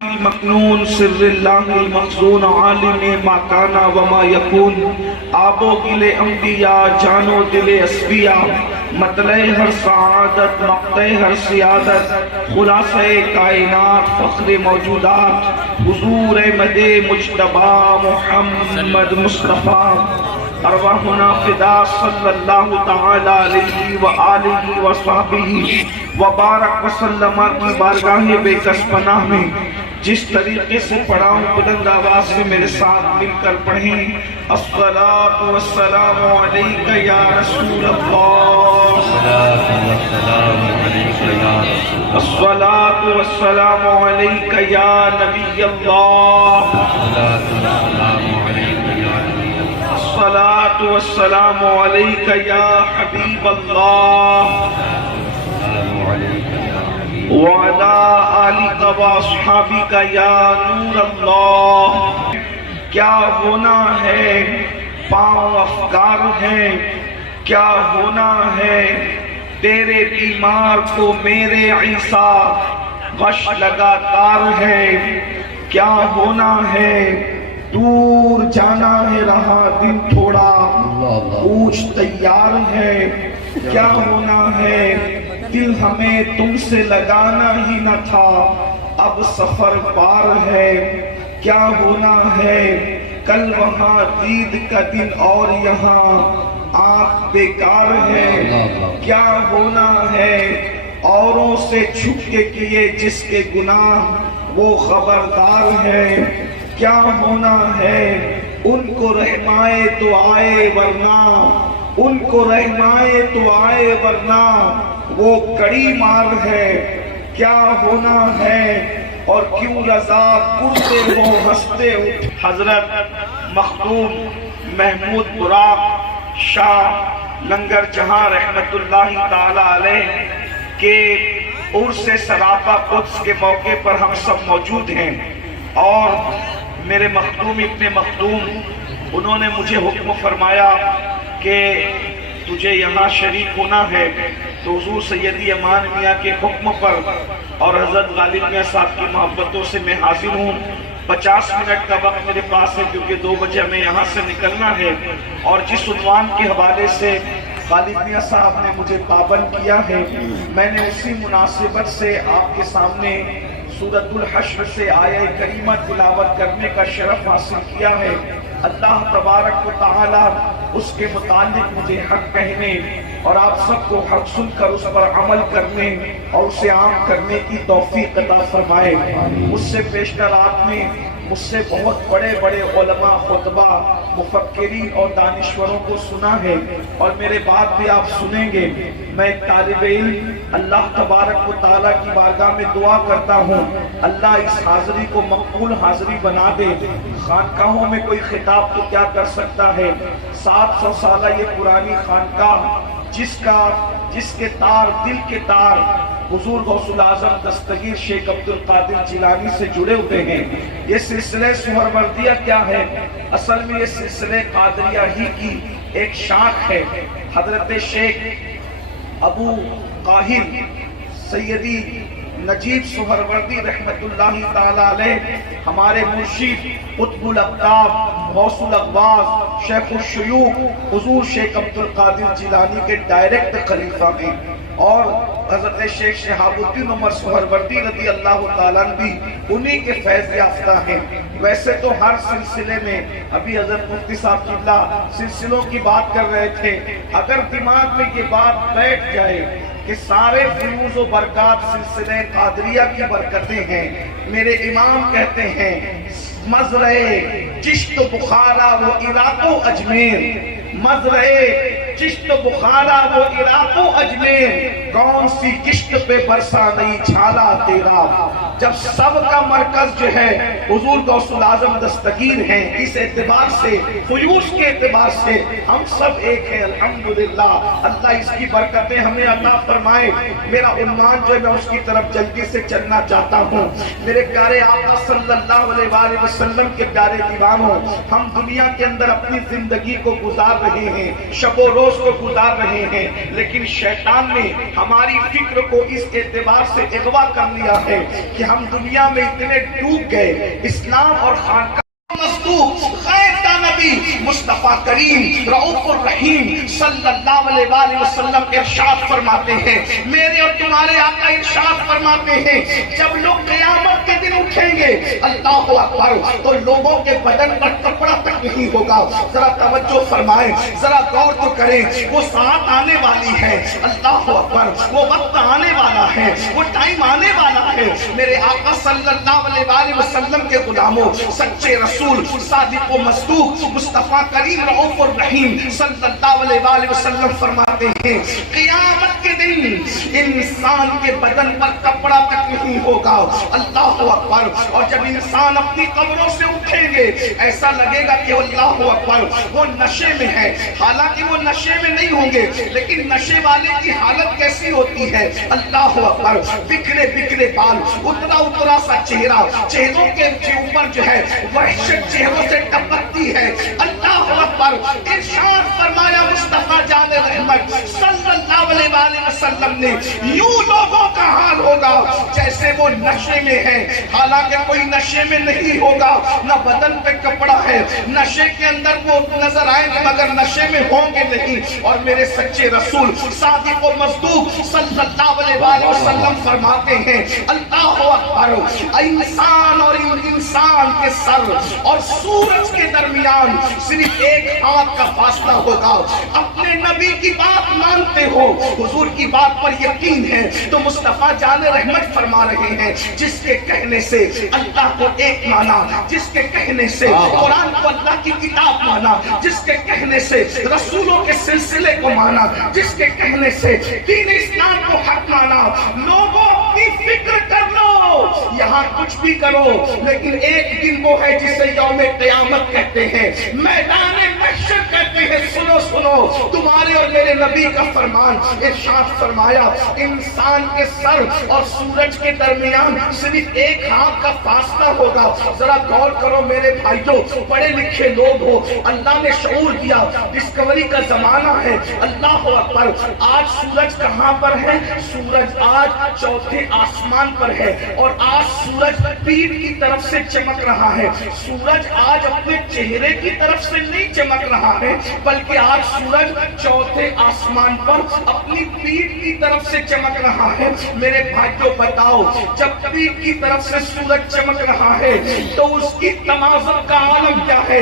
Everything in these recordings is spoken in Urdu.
مکنون سر اللہ المخزون عالم ما کانا وما یکون آب و گل انبیاء جان و دل اسبیاء مطلع ہر سعادت مقطع ہر سیادت خلاصہ کائنات فخر موجودات حضور احمد مجتبی محمد مصطفیٰ ارواحنا فدا صلی اللہ تعالی علیہ وآلہ وصحبہ وبارک وسلم کی بارگاہ بے کس پناہ میں جس طریقے سے پڑھاؤں بلند آواز سے میرے ساتھ مل کر پڑھیں الصلاۃ والسلام علیک یا رسول اللہ الصلاۃ والسلام علیک یا نبی اللہ الصلاۃ والسلام علیک یا حبیب اللہ وعلا آلک و اصحابک یا نور اللہ۔ کیا ہونا ہے پاؤں افکار ہیں، کیا ہونا ہے تیرے بیمار کو میرے عیسیٰ غش لگاتار ہے، کیا ہونا ہے دور جانا ہے رہا دن تھوڑا کوچ تیار ہے، کیا ہونا ہے دل ہمیں تم سے لگانا ہی نہ تھا اب سفر پار ہے، کیا ہونا ہے کل وہاں عید کا دن اور یہاں آنکھ بیکار ہے، کیا ہونا ہے اوروں سے چھپ کے کیے جس کے گناہ وہ خبردار ہے، کیا ہونا ہے ان کو رحمائے تو آئے ورنہ ان کو رحمائے تو آئے ورنہ وہ کڑی مار ہے، کیا ہونا ہے اور کیوں رضا کرتے ہو ہنستے اٹھ۔ حضرت مخدوم محمود براق شاہ لنگر جہاں رحمت اللہ تعالی علیہ کے عرس سراپا قدس کے موقع پر ہم سب موجود ہیں، اور میرے مخدوم ابن مخدوم انہوں نے مجھے حکم فرمایا کہ تجھے یہاں شریک ہونا ہے، تو حضور سیدی امان میاں کے حکم پر اور حضرت غالب میاں صاحب کی محبتوں سے میں حاضر ہوں۔ 50 منٹ کا وقت میرے پاس ہے کیونکہ 2 بجے ہمیں یہاں سے نکلنا ہے، اور جس عنوان کے حوالے سے غالب میاں صاحب نے مجھے پابند کیا ہے، میں نے اسی مناسبت سے آپ کے سامنے سورۃ الحشر سے آیہ کریمہ تلاوت کرنے کا شرف حاصل کیا ہے۔ اللہ تبارک و تعالی اس کے متعلق مجھے حق کہنے اور آپ سب کو حق سن کر اس پر عمل کرنے اور اسے عام کرنے کی توفیق عطا فرمائے۔ اس سے پیشتر آپ نے مجھ سے بہت بڑے بڑے علماء، خطبہ، مفکرین اور دانشوروں کو سنا ہے، اور میرے بعد بھی آپ سنیں گے۔ میں ایک طالب علم اللہ تبارک و تعالیٰ کی بارگاہ میں دعا کرتا ہوں اللہ اس حاضری کو مقبول حاضری بنا دے۔ خانقاہوں میں کوئی خطاب تو کیا کر سکتا ہے، 700 سالہ یہ پرانی خانقاہ جس کے تار دل کے تار حضور غوث العظم دستگیر شیخ عبد القادر جیلانی سے جڑے ہوئے ہیں۔ یہ سلسلہ سہروردیہ کیا ہے؟ اصل میں یہ سلسلہ قادریہ ہی کی ایک شاخ ہے۔ حضرت شیخ ابو قاہر سیدی نجیب سہروردی رحمت اللہ تعالی علیہ ہمارے مرشد قطب الاقطاب غوث الاغواث شیخ الشیوخ حضور شیخ عبد القادر جیلانی کے ڈائریکٹ خلیفہ ہیں، اور حضرت شیخ شہاب الدین عمر سہروردی رضی اللہ تعالیٰ بھی انہی کے فیض یافتہ ہیں۔ ویسے تو ہر سلسلے میں ابھی حضرت مفتی صاحب قبلہ سلسلوں کی بات کر رہے تھے، اگر دماغ میں یہ بات بیٹھ جائے کہ سارے فیوز و برکات سلسلے قادریہ کی برکتیں ہیں، میرے امام کہتے ہیں مزرع چشت بخارا و عراق و اجمیر، مزرع چشت بخارا و عراق و اجمیر، کون سی کشت پہ برسا نہیں چھالا تیرا۔ جب سب کا مرکز جو ہے حضور غوث العظم دستگیر ہیں، اس اعتبار سے فیوز کے اعتبار سے ہم سب ایک ہیں الحمدللہ۔ اللہ اس کی برکتیں ہمیں عطا فرمائے۔ میرا عنوان جو ہے میں اس کی طرف جلدی سے چلنا چاہتا ہوں۔ میرے پیارے آقا صلی اللہ علیہ وآلہ وسلم کے پیارے دیوانوں، ہم دنیا کے اندر اپنی زندگی کو گزار رہے ہیں، شب و روز کو گزار رہے ہیں، لیکن شیطان نے ہماری فکر کو اس اعتبار سے اغوا کر لیا ہے کہ ہم دنیا میں اتنے ڈوب گئے، اسلام اور خانقاہ مصدوق غیر کا نبی مصطفیٰ کریم رؤوف الرحیم صلی اللہ علیہ وآلہ وسلم ارشاد فرماتے ہیں، میرے اور تمہارے آقا ارشاد فرماتے ہیں، جب لوگ قیامت کے دن اٹھیں گے اللہ اکبر تو لوگوں کے بدن پر کپڑا تک نہیں ہوگا۔ ذرا توجہ فرمائیں، ذرا غور تو کریں، وہ ساعت آنے والی ہے، اللہ اکبر وہ وقت آنے والا ہے، وہ ٹائم آنے والا ہے۔ میرے آقا صلی اللہ علیہ وآلہ وسلم کے غلاموں، سچے رسول صادق و مصدوق مصطفیٰ کریم رؤوف الرحیم صلی اللہ علیہ وآلہ وسلم فرماتے ہیں، قیامت کے دن انسان کے بدن پر کپڑا تک نہیں ہوگا، اللہ اکبر۔ اور جب انسان اپنی قبروں سے اٹھیں گے ایسا لگے گا کہ اللہ اکبر وہ نشے میں ہے، حالانکہ وہ نشے میں نہیں ہوں گے، لیکن نشے والے کی حالت کیسی ہوتی ہے، اللہ اکبر، بکھرے بکھرے بال، اترا اترا سا چہرہ، چہروں کے اوپر جو ہے وحشت چہروں سے ٹپکتی ہے، اللہ اکبر۔ ارشاد فرمایا مصطفیٰ جان رحمت صلی اللہ علیہ وآلہ وسلم نے، یوں لوگوں کا حال ہوگا جیسے وہ نشے میں ہے، حالانکہ کوئی نشے میں نہیں ہوگا، نہ بدن پہ کپڑا ہے، نشے کے اندر وہ نظر آئیں گے مگر نشے میں ہوں گے نہیں۔ اور میرے سچے رسول صادق و مصدوق صلی اللہ علیہ وآلہ وسلم فرماتے ہیں، اللہ اکبر، انسان اور انسان کے سر اور سورج کے درمیان صرف ایک ہاتھ کا فاصلہ ہوگا۔ اپنے نبی کی بات مانتے ہو، حضور کی بات پر یقین ہے تو مصطفیٰ جان رحمت فرما رہے ہیں، جس کے کہنے سے اللہ کو ایک مانا، جس کے کہنے سے قرآن کو اللہ کی کتاب مانا، جس کے کہنے سے رسولوں کے سلسلے کو مانا، جس کے کہنے سے دین اسلام کو حق مانا۔ لوگوں اپنی فکر کر لو، یہاں کچھ بھی کرو، لیکن ایک دن وہ ہے جسے یوم قیامت کہتے ہیں، میدان محشر کہتے ہیں۔ سنو سنو تمہارے اور میرے نبی کا فرمان، ارشاد فرمایا انسان کے سر اور سورج کے درمیان صرف ایک ہاتھ کا فاصلہ ہوگا۔ ذرا غور کرو میرے بھائیوں، پڑھے لکھے لوگ ہو، اللہ نے شعور دیا، ڈسکوری کا زمانہ ہے، اللہ اکبر۔ آج سورج کہاں پر ہے؟ سورج آج چوتھے آسمان پر ہے، اور آج سورج پیٹھ کی طرف سے چمک رہا ہے۔ سورج آج اپنے چہرے کی طرف سے نہیں چمک رہا ہے، بلکہ آج سورج چوتھے آسمان پر اپنی پیٹھ کی طرف سے چمک رہا ہے۔ میرے بھائیوں بتاؤ، جب پیٹھ کی طرف سے سورج چمک رہا ہے تو اس کی تمازن کا عالم کیا ہے؟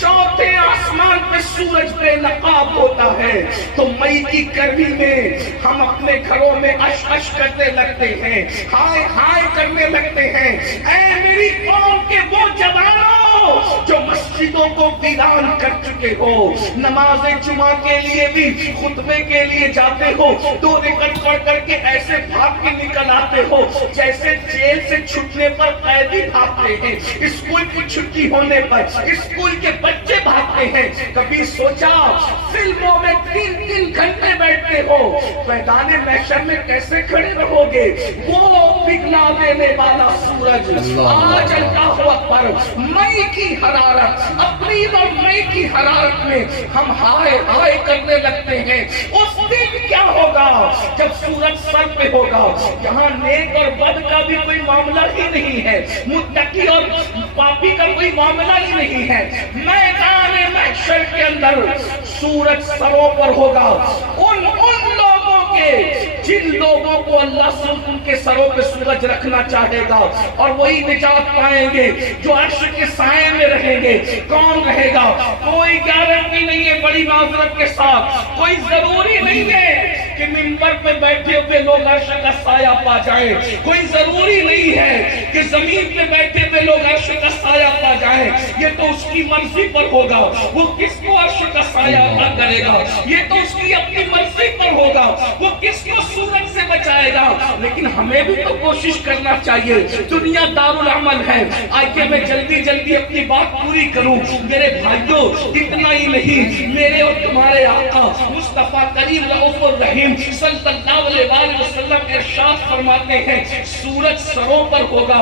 چوتھے آسمان پہ سورج بے نقاب ہوتا ہے تو مئی کی گرمی میں ہم اپنے گھروں میں اش اش کرنے لگتے ہیں، ہائے ہائے کرنے لگتے ہیں۔ اے میری قوم کے وہ جوانوں جو مسجدوں کو ویران کر چکے ہو، نماز جمعہ کے لیے بھی خطبے کے لیے جاتے ہو، 2 رکعت پڑھ کر کے ایسے بھاگ کے نکل آتے ہو جیسے جیل سے چھٹنے پر قیدی بھاگتے ہیں، اسکول کی چھٹی ہونے پر اسکول کے بچے بھاگتے ہیں۔ کبھی سوچا فلموں میں 3 گھنٹے بیٹھتے ہو، میدان محشر میں کیسے کھڑے رہو گے؟ وہ پگھلا دینے والا سورج آج اللہ اکبر، مئی کی حرارت، اپریل اور مئی کی حرارت میں ہم ہائے ہائے کرنے لگتے ہیں۔ اس دن کیا ہوگا جب سورج سر پہ ہوگا؟ یہاں نیک اور بد کا بھی کوئی معاملہ ہی نہیں ہے، متقی اور پاپی کا کوئی معاملہ ہی نہیں ہے۔ میدان محشر کے اندر سورج سروں پر ہوگا، ان لوگوں کے جن لوگوں کو اللہ سے ان کے سروں پہ سورج رکھنا چاہے گا، اور وہی نجات پائیں گے جو عرش کے سائے میں رہیں گے۔ کون رہے گا؟ کوئی گارنٹی نہیں ہے، بڑی معذرت کے ساتھ کوئی ضروری نہیں ہے کہ منبر پہ بیٹھے ہوئے لوگ عرش کا سایہ پا جائیں، کوئی ضروری نہیں ہے کہ زمین پہ بیٹھے ہوئے لوگ عرش کا سایہ پا جائیں، یہ تو اس کی مرضی پر ہوگا، وہ کس کو عرش کا سایہ عطا کرے گا، یہ تو اس کی اپنی مرضی پر ہوگا، وہ کس کو سورج سے بچائے گا۔ لیکن ہمیں بھی تو کوشش کرنا چاہیے، دنیا دارالعمل ہے۔ آئیے میں جلدی جلدی اپنی بات پوری کروں۔ میرے بھائیوں اتنا ہی نہیں، میرے اور تمہارے آقا مصطفیٰ کریم رؤوف الرحیم کریم صلی اللہ علیہ وسلم ارشاد فرماتے ہیں سورج سروں پر ہوگا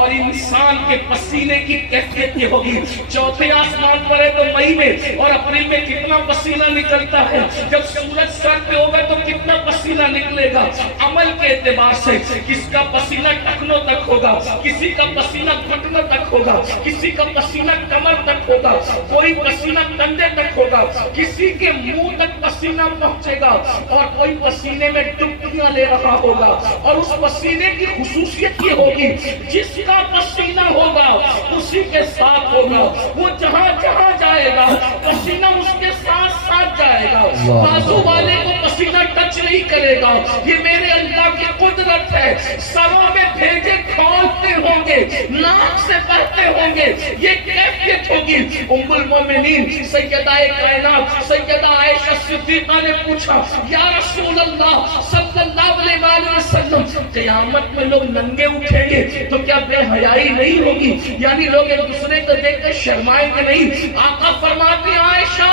اور انسان کے پسینے کی کیفیت یہ ہوگی. چوتھے آسمان پر ہے تو مئی میں اور اپریل میں کتنا پسینہ نکلتا ہے, جب سورج سر پہ ہوگا تو کتنا پسینہ نکلے گا. عمل کے اعتبار سے کس کا پسینہ ٹخنوں تک ہوگا, کسی کا پسینہ گھٹنوں تک ہوگا, کسی کا پسینہ کمر تک ہوگا, کوئی پسینہ کندھے تک ہوگا, کسی کے منہ تک پسینہ پہنچے گا اور کوئی پسینے میں ڈبکیاں لے رہا ہوگا. اور اس پسینے کی خصوصیت یہ ہوگی جس کا پسینہ ہوگا اسی کے ساتھ ہوگا, وہ جہاں جہاں جائے گا پسینہ اس کے ساتھ ساتھ جائے گا. بازو والے کو پسینہ ٹچ نہیں کرے گا. یہ میرے اللہ کی قدرت ہے. سروں میں بھیجے کھولتے ہوں گے, ناک سے بہتے ہوں گے, یہ کیفیت ہوگی. ام المومنین سیدہ کائنات سیدہ عائشہ صدیقہ نے پوچھا یا رسول اللہ صلی اللہ علیہ وسلم قیامت میں لوگ ننگے اٹھیں گے تو کیا بے حیائی نہیں ہوگی, یعنی لوگ ایک دوسرے کو دیکھ کر شرمائیں گے نہیں؟ آقا فرماتے ہیں عائشہ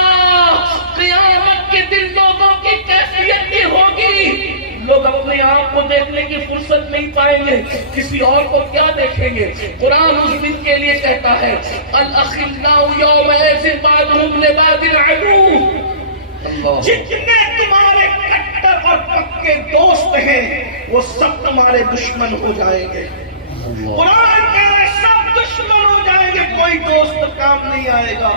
قیامت کے دن لوگوں کی کیفیت یہ ہوگی, لوگ اپنے آپ کو دیکھنے کی فرصت نہیں پائیں گے, کسی اور کو کیا دیکھیں گے. قرآن اس دن کے لیے کہتا ہے الاخلاء یومئذ بعضهم لبعض عدو, جتنے تمہارے کٹر اور پکے دوست ہیں وہ سب تمہارے دشمن ہو جائیں گے. قرآن کہہ رہے سب دشمن ہو جائیں گے, کوئی دوست کام نہیں آئے گا.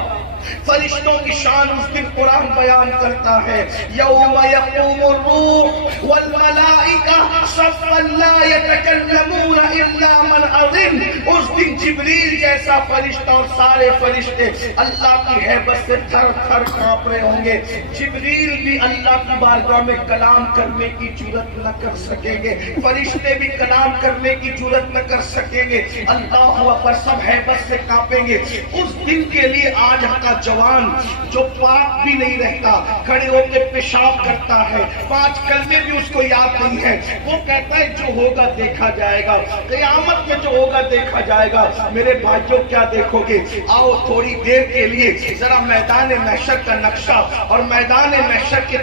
فرشتوں کی شان اس دن قرآن بیان کرتا ہے یوم یقوم الروح والملائکہ صفا لا یتکلمون الا من اذن. اس دن جبریل جیسا فرشتہ اور سارے فرشتے اللہ کی ہیبت سے تھر تھر کانپ رہے ہوں گے. جبریل بھی اللہ کی بارگاہ میں کلام کرنے کی جرات نہ کر سکیں گے, فرشتے بھی کلام کرنے کی جرات نہ کر سکیں گے. اللہ اکبر, سب ہیبت سے کانپیں گے. اس دن کے لیے آج کا جوان جو پاک بھی نہیں رہتا, کھڑے ہو کے پیشاب کرتا ہے, 5 کلمے بھی اس کو یاد نہیں ہے, وہ کہتا ہے جو ہوگا دیکھا جائے گا, قیامت میں جو ہوگا دیکھا جائے گا. میرے بھائیوں کیا دیکھو گے؟ آؤ تھوڑی دیر کے لیے ذرا میدان محشر کا نقشہ اور میدان محشر کے